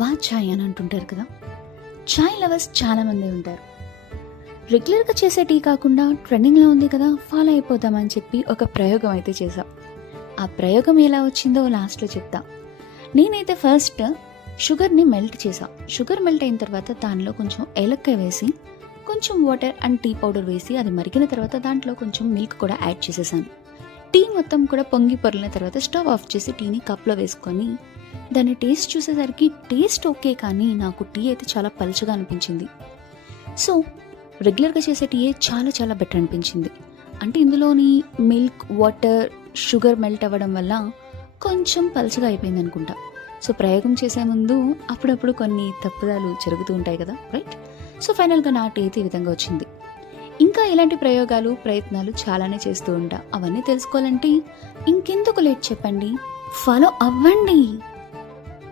వా చాయ్ అని అంటుంటారు కదా. చాయ్ లవర్స్ చాలామంది ఉంటారు. రెగ్యులర్గా చేసే టీ కాకుండా ట్రెండింగ్లో ఉంది కదా, ఫాలో అయిపోదామని చెప్పి ఒక ప్రయోగం అయితే చేశాం. ఆ ప్రయోగం ఎలా వచ్చిందో లాస్ట్లో చెప్తా. నేనైతే ఫస్ట్ షుగర్ని మెల్ట్ చేసా. షుగర్ మెల్ట్ అయిన తర్వాత దానిలో కొంచెం ఏలక్కాయ వేసి, కొంచెం వాటర్ అండ్ టీ పౌడర్ వేసి, అది మరిగిన తర్వాత దాంట్లో కొంచెం మిల్క్ కూడా యాడ్ చేసేసాను. టీ మొత్తం కూడా పొంగి పొరిలిన తర్వాత స్టవ్ ఆఫ్ చేసి టీని కప్లో వేసుకొని దాని టేస్ట్ చూసేసరికి టేస్ట్ ఓకే, కానీ నాకు టీ అయితే చాలా పలుచగా అనిపించింది. సో రెగ్యులర్గా చేసే టీయే చాలా చాలా బెటర్ అనిపించింది. అంటే ఇందులోని మిల్క్, వాటర్, షుగర్ మెల్ట్ అవ్వడం వల్ల కొంచెం పలుచగా అయిపోయింది అనుకుంటా. సో ప్రయోగం చేసే ముందు అప్పుడప్పుడు కొన్ని తప్పుదాలు జరుగుతూ ఉంటాయి కదా, రైట్? సో ఫైనల్గా నా టీ అయితే ఈ విధంగా వచ్చింది. ఇంకా ఇలాంటి ప్రయోగాలు, ప్రయత్నాలు చాలానే చేస్తూ ఉంటా. అవన్నీ తెలుసుకోవాలంటే ఇంకెందుకు లేట్ చెప్పండి, ఫాలో అవ్వండి.